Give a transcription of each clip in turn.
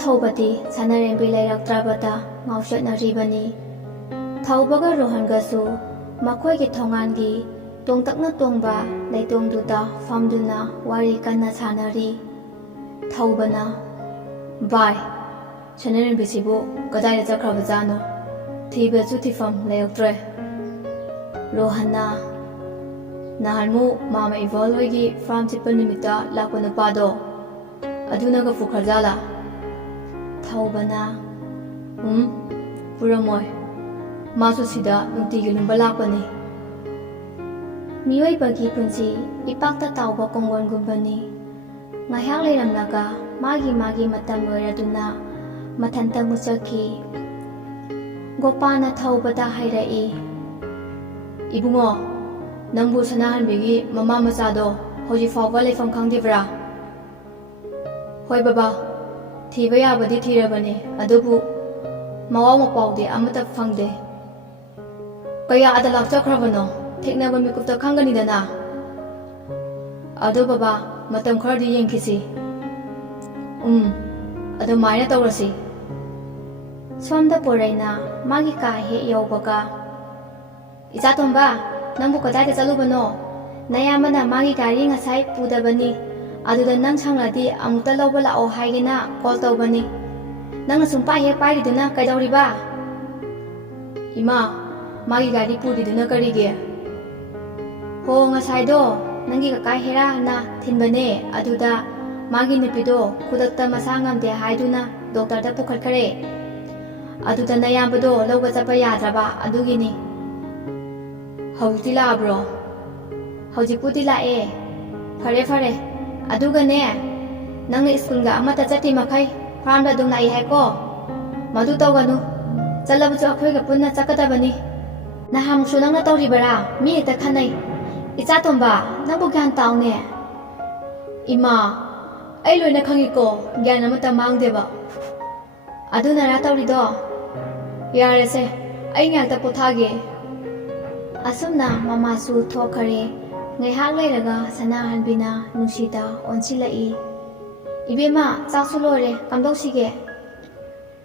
ꯊꯧꯕꯗꯤ ꯁꯅꯔꯦꯝꯕꯤ ꯂꯩꯔꯛꯇ꯭ꯔꯕꯗ ꯉꯥꯎꯆꯠꯅꯔꯤꯕꯅꯤ꯫ ꯊꯧꯕꯒ ꯔꯣꯍꯟꯒꯁꯨ ꯃꯈꯣꯏꯒꯤ ꯊꯣꯡꯒꯥꯟꯒꯤ ꯇꯣꯡꯇꯛꯅ ꯇꯣꯡꯕ ꯂꯩꯇꯣꯡꯗꯨꯗ ꯐꯝꯗꯨꯅ ꯋꯥꯔꯤ ꯀꯟꯅ ꯁꯥꯅꯔꯤ꯫ ꯊꯧꯕꯅ "ꯚꯥꯏ, ꯁꯅꯔꯦꯝꯕꯤꯁꯤꯕꯨ ꯀꯗꯥꯏꯗ ꯆꯠꯈ꯭ꯔꯕꯖꯥꯠꯅꯣ? ꯊꯤꯕꯁꯨ ꯊꯤꯐꯝ ꯂꯩꯔꯛꯇ꯭ꯔꯦ꯫ ꯔꯣꯍꯟꯅ "ꯅꯍꯥꯟꯃꯨꯛ ꯃꯥꯝꯃ ꯏꯚꯣꯜ ꯍꯣꯏꯒꯤ ꯐꯥꯔꯝ ꯆꯠꯄ ꯅꯨꯃꯤꯠꯇ ꯂꯥꯛꯄ ꯅꯨꯄꯥꯗꯣ, ꯑꯗꯨꯅꯒ ꯄꯨꯈ꯭ꯔꯖꯥꯠꯂꯥ?" ꯊꯧꯕꯅ "ꯄꯨꯔꯝꯃꯣꯏ. ꯃꯥꯁꯨ ꯁꯤꯗ ꯅꯨꯡꯇꯤꯒꯤ ꯂꯨꯝꯕ ꯂꯥꯛꯄꯅꯤ." ꯃꯤꯑꯣꯏꯕꯒꯤ ꯄꯨꯟꯁꯤ ꯏꯄꯥꯛꯇ ꯇꯥꯎꯕ ꯀꯣꯡꯒꯣꯟꯒꯨꯝꯕꯅꯤ꯫ ꯉꯥꯏꯍꯥꯛ ꯂꯩꯔꯝꯂꯒ ꯃꯥꯒꯤ ꯃꯇꯝ ꯂꯣꯏꯔꯗꯨꯅ ꯃꯊꯟꯇ ꯃꯨꯠꯆꯈꯤ꯫ ꯒꯣꯄꯥꯜꯅ ꯊꯧꯕꯗ ꯍꯥꯏꯔꯛꯏ, "ꯏꯕꯨꯡꯉꯣ, ꯅꯪꯕꯨ ꯁꯅꯥꯍꯟꯕꯤꯒꯤ ꯃꯃꯥ ꯃꯆꯥꯗꯣ ꯍꯧꯖꯤꯛ ꯐꯥꯎꯕ ꯂꯩꯐꯝ ꯈꯪꯗ꯭ꯔꯤꯕ꯭ꯔꯥ?" "ꯍꯣꯏ ꯕꯕꯥ, ꯊꯤꯕ ꯌꯥꯕꯗꯤ ꯊꯤꯔꯕꯅꯤ, ꯑꯗꯨꯕꯨ ꯃꯋꯥ ꯃꯄꯥꯎꯗꯤ ꯑꯃꯠꯇ ꯐꯪꯗꯦ." "ꯀꯌꯥꯗ ꯂꯥꯛꯆꯈ꯭ꯔꯕꯅꯣ? ꯊꯦꯡꯅꯕ ꯃꯤꯀꯨꯞꯇ ꯈꯪꯒꯅꯤꯗꯅ." "ꯑꯗꯣ ꯕꯕꯥ, ꯃꯇꯝ ꯈꯔꯗꯤ ꯌꯦꯡꯈꯤꯁꯤ." "ꯑꯗꯨꯃꯥꯏꯅ ꯇꯧꯔꯁꯤ." ꯁꯣꯝꯗ ꯄꯣꯔꯩꯅ ꯃꯥꯒꯤ ꯀꯥ ꯍꯦꯛ ꯌꯧꯕꯒ, "ꯏꯆꯥꯇꯣꯝꯕ, ꯅꯪꯕꯨ ꯀꯗꯥꯏꯗ ꯆꯠꯂꯨꯕꯅꯣ? ꯅꯌꯥꯝꯕꯅ ꯃꯥꯒꯤ ꯒꯥꯔꯤ ꯉꯁꯥꯏ ꯄꯨꯗꯕꯅꯤ. ꯑꯗꯨꯗ ꯅꯪ ꯁꯪꯂꯗꯤ ꯑꯃꯨꯛꯇ ꯂꯧꯕ ꯂꯥꯛꯑꯣ ꯍꯥꯏꯒꯦꯅ ꯀꯣꯜ ꯇꯧꯕꯅꯤ. ꯅꯪꯅ ꯁꯨꯡꯄꯥꯏ ꯍꯦꯛ ꯄꯥꯏꯔꯤꯗꯨꯅ ꯀꯩꯗꯧꯔꯤꯕ?" "ꯏꯃꯥ, ꯃꯥꯒꯤ ꯒꯥꯔꯤ ꯄꯨꯔꯤꯗꯨꯅ ꯀꯔꯤꯒꯤ?" "ꯍꯣ, ꯉꯁꯥꯏꯗꯣ ꯅꯪꯒꯤ ꯀꯀꯥ ꯍꯦꯔꯥꯅ ꯊꯤꯟꯕꯅꯦ. ꯑꯗꯨꯗ ꯃꯥꯒꯤ ꯅꯨꯄꯤꯗꯣ ꯈꯨꯗꯛꯇ ꯃꯁꯥ ꯉꯝꯗꯦ ꯍꯥꯏꯗꯨꯅ ꯗꯣꯛꯇꯔꯗ ꯄꯨꯈꯠꯈꯔꯦ. ꯑꯗꯨꯗ ꯅꯌꯥꯝꯕꯗꯣ ꯂꯧꯕ ꯆꯠꯄ ꯌꯥꯗ꯭ꯔꯕ, ꯑꯗꯨꯒꯤꯅꯤ." "ꯍꯧꯖꯤꯛꯇꯤ ꯂꯥꯛꯑꯕ꯭ꯔꯣ?" "ꯍꯧꯖꯤꯛꯄꯨꯗꯤ ꯂꯥꯛꯑꯦ." "ꯐꯔꯦ ꯐꯔꯦ. ꯑꯗꯨꯒꯅꯦ, ꯅꯪꯅ ꯁ꯭ꯀꯨꯜꯒ ꯑꯃꯠꯇ ꯆꯠꯇ꯭ꯔꯤ ꯃꯈꯩ ꯐꯥꯔꯝꯗ ꯑꯗꯨꯝ ꯂꯥꯛꯏ ꯍꯥꯏꯀꯣ? ꯃꯗꯨ ꯇꯧꯒꯅꯨ. ꯆꯠꯂꯕꯁꯨ ꯑꯩꯈꯣꯏꯒ ꯄꯨꯟꯅ ꯆꯠꯀꯗꯕꯅꯤ." "ꯅꯍꯥꯟꯃꯨꯛꯁꯨ ꯅꯪꯅ ꯇꯧꯔꯤꯕꯔꯥ? ꯃꯤ ꯍꯦꯛꯇ ꯈꯟꯅꯩ." "ꯏꯆꯥꯇꯣꯝꯕ, ꯅꯪꯕꯨ ꯒ꯭ꯌꯥꯟ ꯇꯥꯎꯅꯦ." "ꯏꯃꯥ, ꯑꯩ ꯂꯣꯏꯅ ꯈꯪꯏꯀꯣ, ꯒ꯭ꯌꯥꯟ ꯑꯃꯠꯇ ꯃꯥꯡꯗꯦꯕ." "ꯑꯗꯨꯅꯔꯥ ꯇꯧꯔꯤꯗꯣ? ꯌꯥꯔꯦꯁꯦ, ꯑꯩ ꯉꯥꯏꯍꯥꯛꯇ ꯄꯣꯊꯥꯒꯦ." ꯑꯁꯨꯝꯅ ꯃꯃꯥꯁꯨ ꯊꯣꯛꯈꯔꯦ꯫ ꯉꯥꯏꯍꯥꯛ ꯂꯩꯔꯒ ꯁꯅꯥꯍꯟꯕꯤꯅ ꯅꯨꯡꯁꯤꯗ ꯑꯣꯟꯁꯤꯜꯂꯛꯏ, "ꯏꯕꯦꯝꯃ, ꯆꯥꯛꯁꯨ ꯂꯣꯏꯔꯦ, ꯀꯝꯗꯧꯁꯤꯒꯦ?"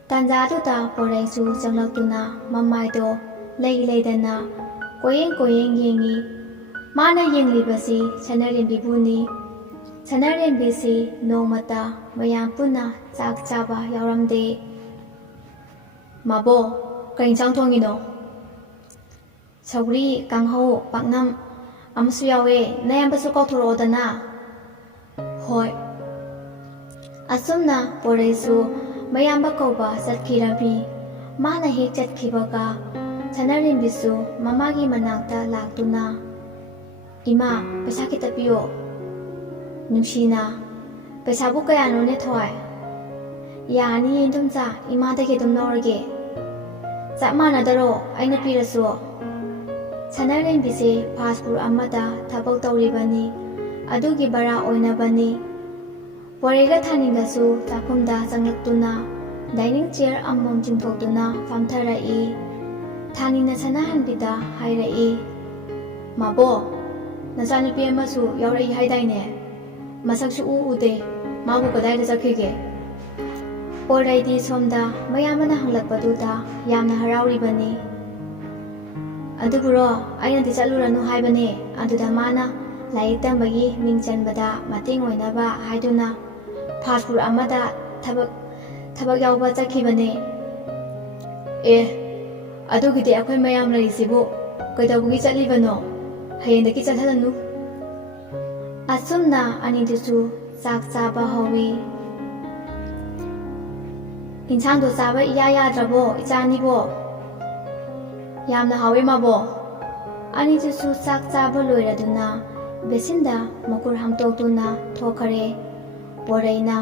ꯇꯥꯟꯖꯥꯗꯨꯗ ꯄꯣꯔꯩꯁꯨ ꯆꯪꯂꯛꯇꯨꯅ ꯃꯃꯥꯏꯗꯣ ꯂꯩꯗꯅ ꯀꯣꯌꯦꯡ ꯌꯦꯡꯉꯤ꯫ ꯃꯥꯅ ꯌꯦꯡꯂꯤꯕꯁꯤ ꯁꯅꯔꯦꯝꯕꯤꯕꯨꯅꯤ꯫ ꯁꯅꯔꯦꯝꯕꯤꯁꯤ ꯅꯣꯡꯃꯇ ꯃꯌꯥꯝ ꯄꯨꯟꯅ ꯆꯥꯛ ꯆꯥꯕ ꯌꯥꯎꯔꯝꯗꯦ꯫ "ꯃꯥꯕꯣ, ꯀꯩ ꯏꯟꯁꯥꯡ ꯊꯣꯡꯉꯤꯅꯣ?" "ꯁꯧꯒ꯭ꯔꯤ, ꯀꯥꯡꯍꯧ, ꯄꯥꯛꯅꯝ ꯑꯃꯁꯨ ꯌꯥꯎꯋꯦ. ꯅꯌꯥꯝꯕꯁꯨ ꯀꯧꯊꯣꯔꯛꯑꯣꯗꯅ." "ꯍꯣꯏ." ꯑꯁꯨꯝꯅ ꯄꯣꯔꯩꯁꯨ ꯃꯌꯥꯝꯕ ꯀꯧꯕ ꯆꯠꯈꯤꯔꯝꯃꯤ꯫ ꯃꯥꯅ ꯍꯦꯛ ꯆꯠꯈꯤꯕꯒ ꯁꯅꯔꯦꯝꯕꯤꯁꯨ ꯃꯃꯥꯒꯤ ꯃꯅꯥꯛꯇ ꯂꯥꯛꯇꯨꯅ, "ꯏꯃꯥ, ꯄꯩꯁꯥ ꯈꯤꯇ ꯄꯤꯌꯣ." ꯅꯨꯡꯁꯤꯅ, "ꯄꯩꯁꯥꯕꯨ ꯀꯌꯥꯅꯣꯅꯦ ꯊꯣꯏ?" "ꯌꯥꯔꯅꯤꯌꯦ ꯏꯟꯗꯣꯝꯆꯥ, ꯏꯃꯥꯗꯒꯤ ꯑꯗꯨꯝ ꯂꯧꯔꯒꯦ." "ꯆꯞ ꯃꯥꯟꯅꯗꯔꯣ, ꯑꯩꯅ ꯄꯤꯔꯁꯨ?" ꯁꯅꯔꯦꯝꯕꯤꯁꯦ ꯐꯥꯁ ꯐꯨꯗ ꯑꯃꯗ ꯊꯕꯛ ꯇꯧꯔꯤꯕꯅꯤ, ꯑꯗꯨꯒꯤ ꯕꯔꯥ ꯑꯣꯏꯅꯕꯅꯤ꯫ ꯄꯣꯔꯩꯒ ꯊꯥꯅꯤꯡꯒꯁꯨ ꯆꯥꯛꯈꯨꯝꯗ ꯆꯪꯂꯛꯇꯨꯅ ꯗꯥꯏꯅꯤꯡ ꯆꯤꯌꯔ ꯑꯃꯃꯝ ꯆꯤꯡꯊꯣꯛꯇꯨꯅ ꯐꯝꯊꯔꯛꯏ꯫ ꯊꯥꯅꯤꯡꯅ ꯁꯅꯥꯍꯟꯕꯤꯗ ꯍꯥꯏꯔꯛꯏ, "ꯃꯥꯕꯣ, ꯅꯆꯥꯅꯨꯄꯤ ꯑꯃꯁꯨ ꯌꯥꯎꯔꯛꯏ ꯍꯥꯏꯗꯥꯏꯅꯦ? ꯃꯁꯛꯁꯨ ꯎꯗꯦ. ꯃꯥꯕꯨ ꯀꯗꯥꯏꯗ ꯆꯠꯈꯤꯒꯦ?" ꯄꯣꯔꯩꯗꯤ ꯁꯣꯝꯗ ꯃꯌꯥꯝꯕꯅ ꯍꯪꯂꯛꯄꯗꯨꯗ ꯌꯥꯝꯅ ꯍꯔꯥꯎꯔꯤꯕꯅꯤ꯫ "ꯑꯗꯨꯕꯨꯔꯣ, ꯑꯩꯅꯗꯤ ꯆꯠꯂꯨꯔꯅꯨ ꯍꯥꯏꯕꯅꯦ. ꯑꯗꯨꯗ ꯃꯥꯅ ꯂꯥꯏꯔꯤꯛ ꯇꯝꯕꯒꯤ ꯃꯤꯡ ꯆꯟꯕꯗ ꯃꯇꯦꯡ ꯑꯣꯏꯅꯕ ꯍꯥꯏꯗꯨꯅ ꯐꯥꯁ ꯐꯨꯗ ꯑꯃꯗ ꯊꯕꯛ ꯌꯥꯎꯕ ꯆꯠꯈꯤꯕꯅꯦ." "ꯑꯦ, ꯑꯗꯨꯒꯤꯗꯤ ꯑꯩꯈꯣই ꯃꯌꯥꯝ ꯂꯩꯔꯤꯁꯤꯕꯨ ꯀꯩꯗꯧꯕꯒꯤ ꯆꯠꯂꯤꯕꯅꯣ? ꯍꯌꯦꯡꯗꯒꯤ ꯆꯠꯍꯜꯂꯅꯨ." ꯑꯁꯨꯝꯅ ꯑꯅꯤꯗꯨꯁꯨ ꯆꯥꯛ ꯆꯥꯕ ꯍꯧꯋꯤ꯫ "ꯏꯟꯁꯥꯡꯗꯣ ꯆꯥꯕ ꯏꯌꯥ ꯌꯥꯗ꯭ꯔꯕꯣ ꯏꯆꯥꯅꯤꯕꯣ?" "ꯌꯥꯝꯅ ꯍꯥꯎꯋꯦ ꯃꯥꯕꯣ." ꯑꯅꯤꯗꯨꯁꯨ ꯆꯥꯛ ꯆꯥꯕ ꯂꯣꯏꯔꯗꯨꯅ ꯕꯦꯁꯤꯟꯗ ꯃꯈꯨꯠ ꯍꯥꯝꯗꯣꯛꯇꯨꯅ ꯊꯣꯛꯈꯔꯦ꯫ ꯄꯣꯔꯩꯅ,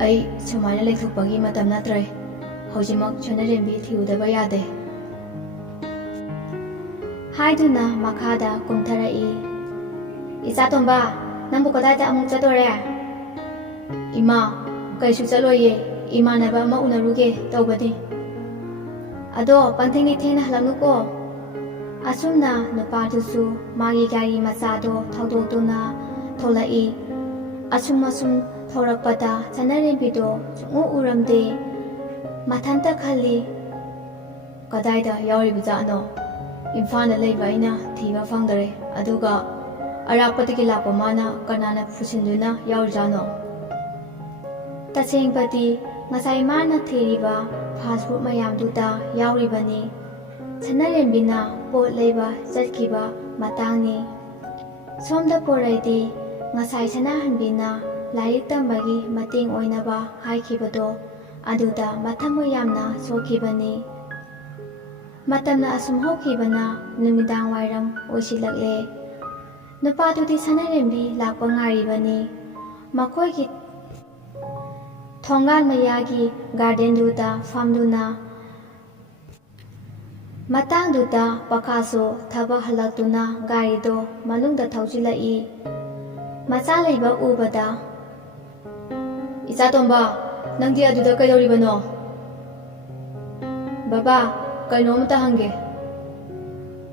"ꯑꯩ ꯁꯨꯃꯥꯏꯅ ꯂꯩꯊꯣꯛꯄꯒꯤ ꯃꯇꯝ ꯅꯠꯇ꯭ꯔꯦ. ꯍꯧꯖꯤꯛꯃꯛ ꯁꯅꯔꯦꯝꯕꯤ ꯊꯤꯔꯨꯗꯕ ꯌꯥꯗꯦ." ꯍꯥꯏꯗꯨꯅ ꯃꯈꯥꯗ ꯀꯨꯝꯊꯔꯛꯏ꯫ "ꯏꯆꯥꯇꯣꯝꯕ, ꯅꯪꯕꯨ ꯀꯗꯥꯏꯗ ꯑꯃꯨꯛ ꯆꯠꯇꯣꯔꯦ?" "ꯏꯃꯥ, ꯀꯩꯁꯨ ꯆꯠꯂꯣꯏꯌꯦ. ꯏꯃꯥꯟꯅꯕ ꯑꯃ ꯎꯅꯔꯨꯒꯦ ꯇꯧꯕꯅꯤ." "ꯑꯗꯣ ꯄꯪꯊꯦꯡꯗꯤ ꯊꯦꯡꯅ ꯍꯜꯂꯛꯅꯨꯀꯣ." ꯑꯁꯨꯝꯅ ꯅꯨꯄꯥꯗꯨꯁꯨ ꯃꯥꯒꯤ ꯒꯥꯔꯤ ꯃꯆꯥꯗꯣ ꯊꯧꯗꯣꯛꯇꯨꯅ ꯊꯣꯛꯂꯛꯏ꯫ ꯑꯁꯨꯝ ꯊꯣꯔꯛꯄꯗ ꯁꯅꯔꯦꯝꯕꯤꯗꯣ ꯁꯨꯡꯎ ꯎꯔꯝꯗꯦ꯫ ꯃꯊꯟꯇ ꯈꯜꯂꯤ, ꯀꯗꯥꯏꯗ ꯌꯥꯎꯔꯤꯕꯖꯥꯠꯅꯣ? ꯏꯝꯐꯥꯜꯗ ꯂꯩꯕ ꯑꯩꯅ ꯊꯤꯕ ꯐꯪꯗꯔꯦ, ꯑꯗꯨꯒ ꯑꯔꯥꯞꯄꯗꯒꯤ ꯂꯥꯛꯄ ꯃꯥꯅ ꯀꯅꯥꯅ ꯄꯨꯁꯤꯟꯗꯨꯅ ꯌꯥꯎꯔꯤꯖꯥꯠꯅꯣ? ꯇꯁꯦꯡꯕꯗꯤ ꯉꯁꯥꯏ ꯃꯥꯅ ꯊꯤꯔꯤꯕ ꯐꯥꯁ ꯐꯨꯗ ꯃꯌꯥꯝꯗꯨꯗ ꯌꯥꯎꯔꯤꯕꯅꯤ꯫ ꯁꯅꯔꯦꯝꯕꯤꯅ ꯄꯣꯠ ꯂꯩꯕ ꯆꯠꯈꯤꯕ ꯃꯇꯥꯡꯅꯤ꯫ ꯁꯣꯝꯗ ꯄꯣꯔꯩꯗꯤ ꯉꯁꯥꯏ ꯁꯅꯥꯍꯟꯕꯤꯅ ꯂꯥꯏꯔꯤꯛ ꯇꯝꯕꯒꯤ ꯃꯇꯦꯡ ꯑꯣꯏꯅꯕ ꯍꯥꯏꯈꯤꯕꯗꯣ ꯑꯗꯨꯗ ꯃꯊꯃꯣꯏ ꯌꯥꯝꯅ ꯁꯣꯛꯈꯤꯕꯅꯤ꯫ ꯃꯇꯝꯅ ꯑꯁꯨꯝ ꯍꯧꯈꯤꯕꯅ ꯅꯨꯃꯤꯗꯥꯡ ꯋꯥꯏꯔꯝ ꯑꯣꯏꯁꯤꯜꯂꯛꯂꯦ꯫ ꯅꯨꯄꯥꯗꯨꯗꯤ ꯁꯅꯔꯦꯝꯕꯤ ꯂꯥꯛꯄ ꯉꯥꯏꯔꯤꯕꯅꯤ꯫ ꯃꯈꯣꯏꯒꯤ ꯊꯣꯡꯒꯥꯟ ꯃꯌꯥꯒꯤ ꯒꯥꯔꯗꯦꯟꯗꯨꯗ ꯐꯝꯗꯨꯅ꯫ ꯃꯇꯥꯡꯗꯨꯗ ꯄꯥꯈꯥꯁꯨ ꯊꯕꯛ ꯍꯜꯂꯛꯇꯨꯅ ꯒꯥꯔꯤꯗꯣ ꯃꯅꯨꯡꯗ ꯊꯧꯖꯤꯜꯂꯛꯏ꯫ ꯃꯆꯥ ꯂꯩꯕ ꯎꯕꯗ, "ꯏꯆꯥꯇꯣꯝꯕ, ꯅꯪꯗꯤ ꯑꯗꯨꯗ ꯀꯩꯗꯧꯔꯤꯕꯅꯣ?" "ꯕꯕꯥ, ꯀꯩꯅꯣꯝꯇ ꯍꯪꯒꯦ."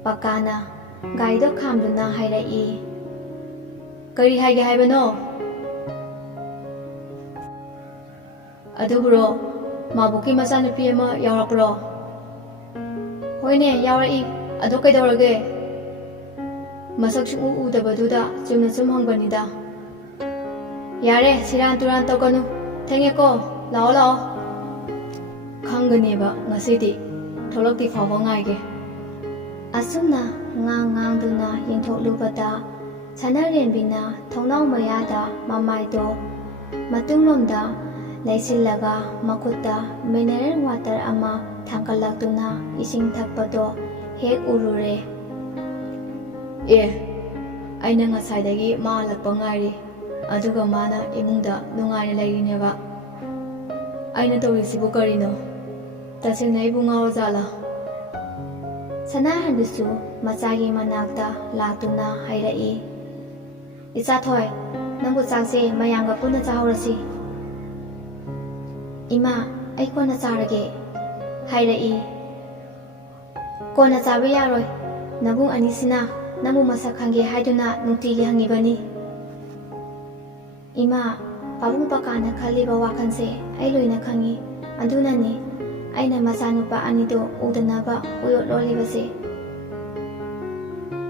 ꯄꯥꯀꯥꯅ ꯒꯥꯔꯤꯗꯣ ꯈꯥꯝꯗꯨꯅ ꯍꯥꯏꯔꯛꯏ꯫ "ꯀꯔꯤ ꯍꯥꯏꯒꯦ ꯍꯥꯏꯕꯅꯣ?" "ꯑꯗꯨꯕꯨꯔꯣ, ꯃꯥꯕꯣꯛꯀꯤ ꯃꯆꯥꯅꯨꯄꯤ ꯑꯃ ꯌꯥꯎꯔꯛꯄ꯭ꯔꯣ?" "ꯍꯣꯏꯅꯦ, ꯌꯥꯎꯔꯛꯏ꯫ ꯑꯗꯣ ꯀꯩꯗꯧꯔꯒꯦ?" "ꯃꯁꯛ ꯁꯨꯡꯎ ꯎꯗꯕꯗꯨꯗ ꯆꯨꯝꯅ ꯁꯨꯝ ꯍꯪꯕꯅꯤꯗ." "ꯌꯥꯔꯦ, ꯁꯤꯔꯥꯟ ꯇꯨꯔꯥꯟ ꯇꯧꯒꯅꯨ, ꯊꯦꯡꯉꯦꯀꯣ, ꯂꯥꯛꯑꯣ ꯂꯥꯛꯑꯣ." "ꯈꯪꯒꯅꯦꯕ ꯉꯁꯤꯗꯤ, ꯊꯣꯛꯂꯛꯇꯤ ꯐꯥꯎꯕ ꯉꯥꯏꯒꯦ." ꯑꯁꯨꯝꯅ ꯉꯥꯡꯗꯨꯅ ꯌꯦꯡꯊꯣꯛꯂꯨꯕꯗ ꯁꯅꯔꯦꯝꯕꯤꯅ ꯊꯣꯡꯅꯥꯎ ꯃꯌꯥꯗ ꯃꯃꯥꯏꯗꯣ ꯃꯇꯨꯡꯂꯣꯝꯗ ꯂꯩꯁꯤꯜꯂꯒ ꯃꯈꯨꯠꯇ ꯃꯤꯅꯔꯦꯜ ꯋꯥꯇꯔ ꯑꯃ ꯊꯥꯡꯀꯠꯂꯛꯇꯨꯅ ꯏꯁꯤꯡ ꯊꯛꯄꯗꯣ ꯍꯦꯛ ꯎꯔꯨꯔꯦ꯫ "ꯑꯦ, ꯑꯩꯅ ꯉꯁꯥꯏꯗꯒꯤ ꯃꯥ ꯍꯜꯂꯛꯄ ꯉꯥꯏꯔꯤ, ꯑꯗꯨꯒ ꯃꯥꯅ ꯏꯃꯨꯡꯗ ꯅꯨꯡꯉꯥꯏꯅ ꯂꯩꯔꯤꯅꯦꯕ꯫ ꯑꯩꯅ ꯇꯧꯔꯤꯁꯤꯕꯨ ꯀꯔꯤꯅꯣ? ꯇꯁꯦꯡꯅ ꯑꯩꯕꯨ ꯉꯥꯎꯔꯖꯥꯠꯂꯥ?" ꯁꯅꯥꯍꯟꯕꯤꯁꯨ ꯃꯆꯥꯒꯤ ꯃꯅꯥꯛꯇ ꯂꯥꯛꯇꯨꯅ ꯍꯥꯏꯔꯛꯏ꯫ "ꯏꯆꯥꯊꯣꯏ, ꯅꯪꯕꯨ ꯆꯥꯛꯁꯦ ꯃꯌꯥꯝꯒ ꯄꯨꯟꯅ ꯆꯥꯍꯧꯔꯁꯤ." "ꯏꯃꯥ, ꯑꯩ ꯀꯣꯟꯅ ꯆꯥꯔꯒꯦ." ꯍꯥꯏꯔꯛꯏ꯫ "ꯀꯣꯟꯅ ꯆꯥꯕ ꯌꯥꯔꯣꯏ, ꯅꯕꯨꯡ ꯑꯅꯤꯁꯤꯅ ꯅꯪꯕꯨ ꯃꯁꯛ ꯈꯪꯒꯦ ꯍꯥꯏꯗꯨꯅ ꯅꯨꯡꯇꯤꯒꯤ ꯍꯪꯉꯤꯕꯅꯤ." "ꯏꯃꯥ, ꯄꯥꯕꯨꯡ ꯄꯥꯀꯥꯅ ꯈꯜꯂꯤꯕ ꯋꯥꯈꯜꯁꯦ ꯑꯩ ꯂꯣꯏꯅ ꯈꯪꯉꯤ, ꯑꯗꯨꯅꯅꯤ ꯑꯩꯅ ꯃꯆꯥꯅꯨꯄꯥ ꯑꯅꯤꯗꯣ ꯎꯗꯅꯕ ꯎꯌꯣꯠ ꯂꯣꯜꯂꯤꯕꯁꯦ."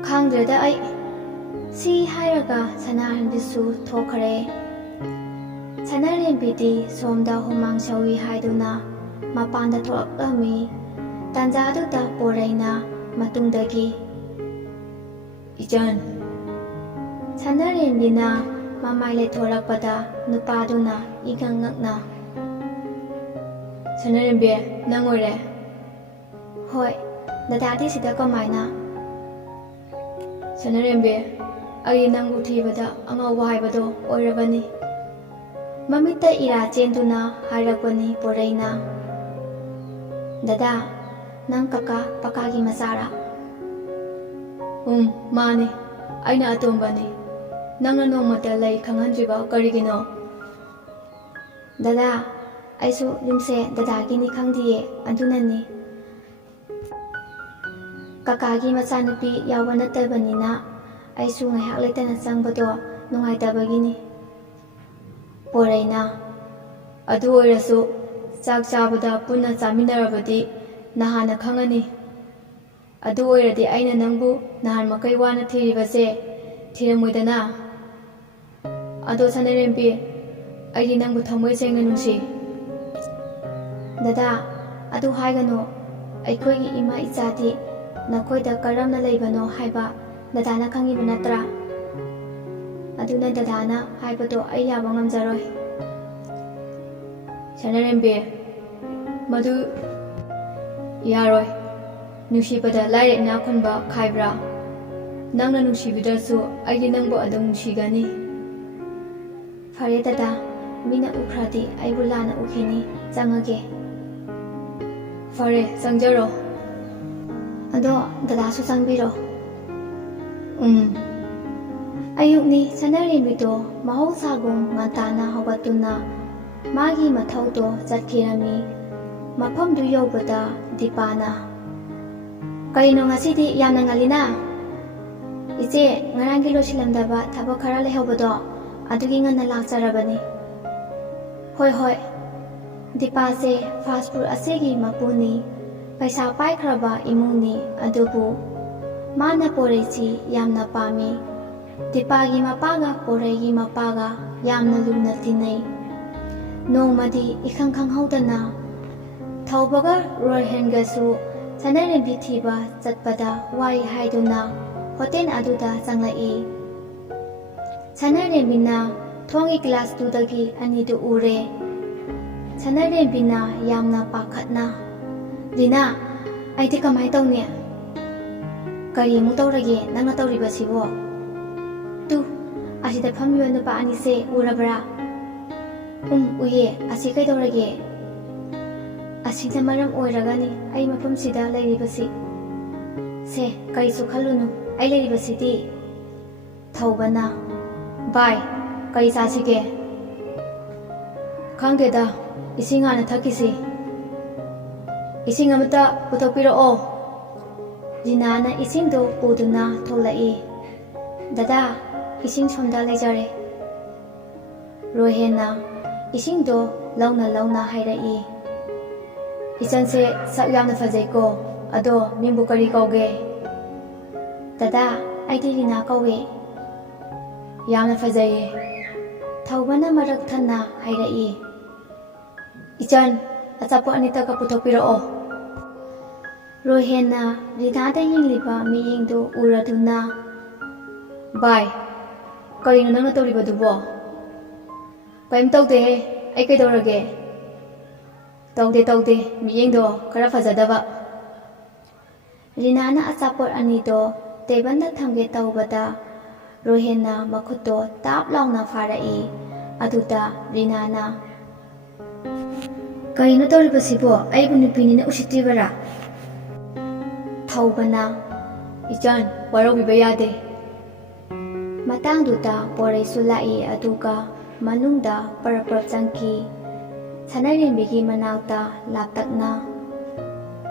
"ꯈꯪꯗ꯭ꯔꯦꯗ ꯑꯩ." ꯁꯤ ꯍꯥꯏꯔꯒ ꯁꯅꯥꯍꯟꯕꯤꯁꯨ ꯊꯣꯛꯈ꯭ꯔꯦ꯫ ꯁꯅꯔꯦꯝꯕꯤꯗꯤ ꯁꯣꯝꯗ ꯍꯨꯃꯥꯡ ꯁꯧꯏ ꯍꯥꯏꯗꯨꯅ ꯃꯄꯥꯟꯗ ꯊꯣꯛꯂꯛꯂꯝꯃꯤ꯫ ꯇꯥꯟꯖꯥꯗꯨꯗ ꯄꯣꯔꯩꯅ ꯃꯇꯨꯡꯗꯒꯤ, "ꯏꯆꯟ." ꯁꯅꯔꯦꯝꯕꯤꯅ ꯃꯃꯥꯏ ꯂꯩꯊꯣꯔꯛꯄꯗ ꯅꯨꯄꯥꯗꯨꯅ ꯏꯉꯛ ꯉꯛꯅ, "ꯁꯅꯔꯦꯝꯕꯤ, ꯅꯪ ꯑꯣꯏꯔꯦ?" "ꯍꯣꯏ, ꯗꯗꯥꯗꯤ ꯁꯤꯗ ꯀꯃꯥꯏꯅ?" "ꯁꯅꯔꯦꯝꯕꯤ, ꯑꯩ ꯅꯪꯕꯨ ꯊꯤꯕꯗ ꯑꯉꯥꯎꯕ ꯍꯥꯏꯕꯗꯣ ꯑꯣꯏꯔꯕꯅꯤ." ꯃꯃꯤꯠꯇ ꯏꯔꯥ ꯆꯦꯟꯗꯨꯅ ꯍꯥꯏꯔꯛꯄꯅꯤ ꯄꯣꯔꯩꯅ꯫ "ꯗꯗꯥ, ꯅꯪ ꯀꯀꯥ ꯄꯥꯀꯥꯒꯤ ꯃꯆꯥꯔꯥ?" "ꯃꯥꯅꯤ, ꯑꯩꯅ ꯑꯇꯣꯝꯕꯅꯤ꯫ ꯅꯪꯅ ꯅꯣꯡꯃꯇ ꯂꯩ ꯈꯪꯍꯟꯗ꯭ꯔꯤꯕ ꯀꯔꯤꯒꯤꯅꯣ?" "ꯗꯗꯥ, ꯑꯩꯁꯨ ꯌꯨꯝꯁꯦ ꯗꯗꯥꯒꯤꯅꯤ ꯈꯪꯗꯤꯌꯦ, ꯑꯗꯨꯅꯅꯤ꯫ ꯀꯀꯥꯒꯤ ꯃꯆꯥꯅꯨꯄꯤ ꯌꯥꯎꯕ ꯅꯠꯇꯕꯅꯤꯅ ꯑꯩꯁꯨ ꯉꯥꯏꯍꯥꯛ ꯂꯩꯇꯅ ꯆꯪꯕꯗꯣ ꯅꯨꯡꯉꯥꯏꯇꯕꯒꯤꯅꯤ." ꯄꯣꯔꯩꯅ, "ꯑꯗꯨ ꯑꯣꯏꯔꯁꯨ ꯆꯥꯛ ꯆꯥꯕꯗ ꯄꯨꯟꯅ ꯆꯥꯃꯤꯟꯅꯔꯕꯗꯤ ꯅꯍꯥꯟꯅ ꯈꯪꯉꯅꯤ꯫ ꯑꯗꯨ ꯑꯣꯏꯔꯗꯤ ꯑꯩꯅ ꯅꯪꯕꯨ ꯅꯍꯥꯟ ꯃꯈꯩ ꯋꯥꯅ ꯊꯤꯔꯤꯕꯁꯦ ꯊꯤꯔꯝꯃꯣꯏꯗꯅ." "ꯑꯗꯣ ꯁꯅꯔꯦꯝꯕꯤ, ꯑꯩꯗꯤ ꯅꯪꯕꯨ ꯊꯃꯣꯏ ꯁꯦꯡꯅ ꯅꯨꯡꯁꯤ." "ꯗꯗꯥ, ꯑꯗꯨ ꯍꯥꯏꯒꯅꯨ. ꯑꯩꯈꯣꯏꯒꯤ ꯏꯃꯥ ꯏꯆꯥꯗꯤ ꯅꯈꯣꯏꯗ ꯀꯔꯝꯅ ꯂꯩꯕꯅꯣ ꯍꯥꯏꯕ ꯗꯗꯥꯅ ꯈꯪꯉꯤꯕ ꯅꯠꯇ꯭ꯔꯥ? ꯑꯗꯨꯅ ꯗꯗꯥꯅ ꯍꯥꯏꯕꯗꯣ ꯑꯩ ꯌꯥꯕ ꯉꯝꯖꯔꯣꯏ." "ꯁꯅꯔꯦꯝꯕꯤ, ꯃꯗꯨ ꯌꯥꯔꯣꯏ. ꯅꯨꯡꯁꯤꯕꯗ ꯂꯥꯏꯔ ꯏꯅꯥꯛ ꯈꯨꯟꯕ ꯈꯥꯏꯕ꯭ꯔꯥ? ꯅꯪꯅ ꯅꯨꯡꯁꯤꯕꯤꯗ꯭ꯔꯁꯨ ꯑꯩꯗꯤ ꯅꯪꯕꯨ ꯑꯗꯨꯝ ꯅꯨꯡꯁꯤꯒꯅꯤ." "ꯐꯔꯦ ꯗꯗꯥ, ꯃꯤꯅ ꯎꯈ꯭ꯔꯗꯤ ꯑꯩꯕꯨ ꯂꯥꯟꯅ ꯎꯈꯤꯅꯤ, ꯆꯪꯉꯒꯦ." "ꯐꯔꯦ, ꯆꯪꯖꯔꯣ." "ꯑꯗꯣ ꯗꯗꯥꯁꯨ ꯆꯪꯕꯤꯔꯣ." ꯑꯌꯨꯛꯅꯤ ꯁꯅꯔꯦꯝꯕꯤꯗꯣ ꯃꯍꯧꯁꯥꯒꯨꯝ ꯉꯟꯇꯥꯅ ꯍꯧꯒꯠꯇꯨꯅ ꯃꯥꯒꯤ ꯃꯊꯧꯗꯣ ꯆꯠꯈꯤꯔꯝꯃꯤ꯫ ꯃꯐꯝꯗꯨ ꯌꯧꯕꯗ ꯗꯤꯄꯥꯅ, "ꯀꯔꯤꯅꯣ ꯉꯁꯤꯗꯤ ꯌꯥꯝꯅ ꯉꯜꯂꯤꯅ?" "ꯏꯆꯦ, ꯉꯔꯥꯡꯒꯤ ꯂꯣꯏꯁꯤꯜꯂꯝꯗꯕ ꯊꯕꯛ ꯈꯔ ꯂꯩꯍꯧꯕꯗꯣ ꯑꯗꯨꯒꯤ ꯉꯟꯅ ꯂꯥꯛꯆꯔꯕꯅꯤ." Hoi hoi, Dipase fast food asegi mapuni, paisa paikraba imuni adubu, mana porechi yamna pami, Dipagi mapaga poregi mapaga yamna luna tinay. Nongmadi ikhang haudana, Thaubaga Royhengasu, Sanaren bithiba chatpada wai haiduna, hotel aduda changlai. Sanaren bina thongi class 2 dagi anidu ure. Sanaren bina yamna pakhatna. Rina, aiti kamai tawne? Kari mu tawrage nangna tawribasibo? Tu, asida phammiba nupa anise urabra? Uye, asi kai tawrage? Asida maram oiragani ai mafamsida lairibasi. Se, karisu khallunu ai lairibasidi. Thaubana, bye, kari sasige? Khangdeda, ising hana thakisi. Ising amata puthokpirao. Rinana isingdo puduna tholai. Dada, ising somda leijare. Rohena, isingdo launa hairai. Isanse sak yamna fajaiko, ado mimbu kari kauge. Dada, aidi Rina kauge. Yamna fajaye. Thaubana marak thanna hairai. Ichan, achapo anita ka puthokpirao. Rohena, Rinada yingliba miyingdo uraduna. Bye. Karino nangna tawribadubo? Kaim tawde he, ai kaidawrage? Tawde, miyingdo kara fajadaba. Rinana achapot anido tebanda thamge tawbada Rohena makhutto tap launa farai. Aduda Rinana, Karino tawribasibo aibu nupinina usitibara? Thaubana, Ichan, warawiba yade. Matangduda poraisu lai aduga manungda parapar changki. Sanarenbigi manakta laptakna.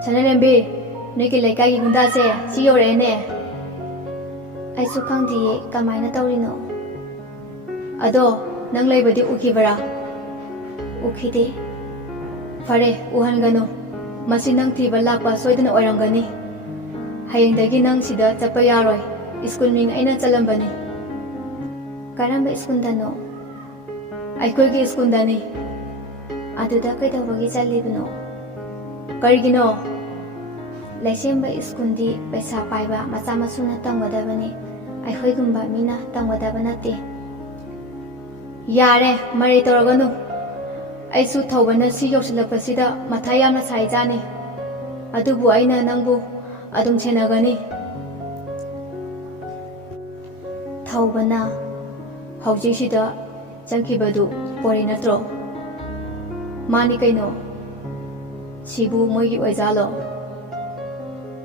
Sanarenbi, niki laikagi gundase si yorene. Aisu khangdiye kamaina tawrino. Ado, nang laibadi ukibara? Ukide. Fare, uhangano. Masi nang thiba lakpa soidana oirangani. Hayengdagi nang sida chapa yaroi. Iskul ming aina chalambani. Karamba iskundano? Aikoigi iskundani. Aduda kaidawbagi chalibano? Karigino? Laisemba iskundi paisa paiba macha masuna tangwadabani. Aihoigumba mina tangwadaba nate. Yare, marai tawraganu. Aisu thaubana si yausilakpasida matha yamna saijani. Adubu aina nangbu adum chenagani. Thaubana, haujisida changkibadu pori natro. Mani kaino, sibu moigi oizalo.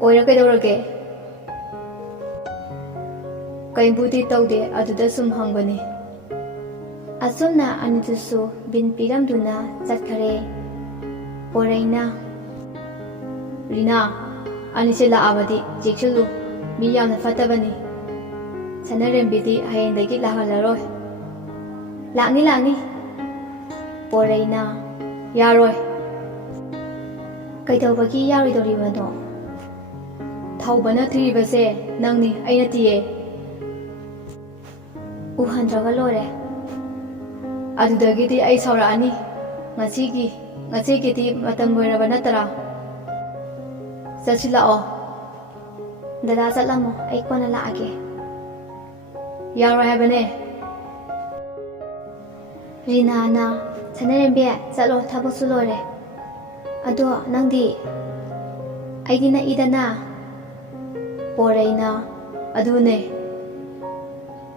Oira kaidawrage? Kaimbuti tawde aduda sum hangbani. Asumna anitusu bin piramduna chatkare. Poraina, Rina, anise laabadi jekshulu mi yamna fatabani. Sanarembidi hayendagi lahalaroi. Lakni. Poraina, yaroi. Kaidawbagi yaridoribano? Thaubana thiribase nangni aina tiye. Uhandraga lore. Adudagidi ai saurani. Ngachigidi matam loiraba natara. Chachilao. Dada chatlamo ai kona laage. Yaroi habane. Rinana, Sanarembe chatlo thabaksu lore. Ado nangdi aidina idana. Poraina, adune.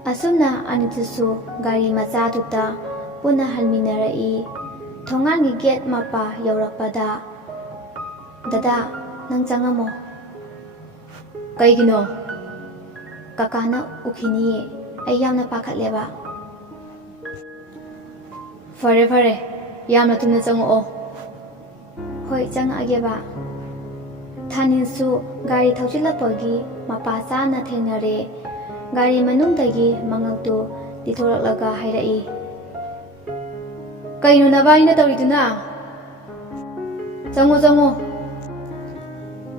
Asumna anitusu gari machaduta puna halminarai. Thongangi gate mapa yaurakpada. Dada, nang changamo? Kaigino? Kakana ukiniye ai yamna pakhatleba. Fare, yamna tuna chango. Hoi changageba. Thaninsu gari thauchilapagi mapa chana thengnare. Gari manungdagi mangaktu dithoraklaga hairai. Kaino nabaina tawiduna? Chango.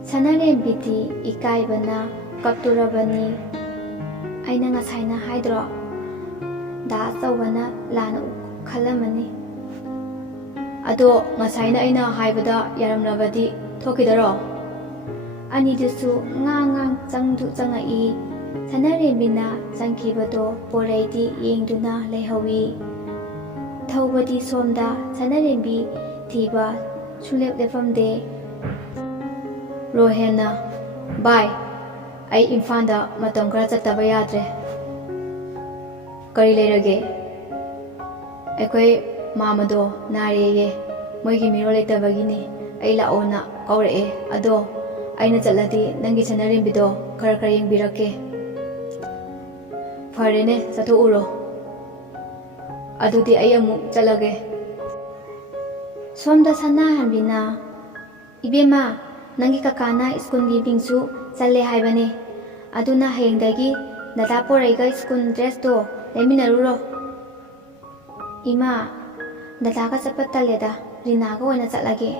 Sanarembidi ikaibana kapturabani. Aina ngasaina haidro. Da achawbana lana khalamani. Ado ngasaina aina haibada yaramnabadi thokidaro. Anidusu ngang changai. Sanarembina changkibado poraidi yengduna lehawi. Thawbadi somda sanarembi thiba sulep lefamde. Rohena, bye. Ai imfanda matam khara chattaba yadre. Kari leirage. Aikoi mamado nareye. Moigi miro leitabagini. Ai laona kauree. Ado aina chatladi nangi sanarembido khara yengbirake. Farene satho uro. Adudi ai amuk chalage. Somda sana hanbina. Ibema nangi kakana school gi bingsu challe haibane. Aduna hayengdagi dada poraiga school dress to leminaruro. Ima dada ka chapat taleda rina ga oina chatlage.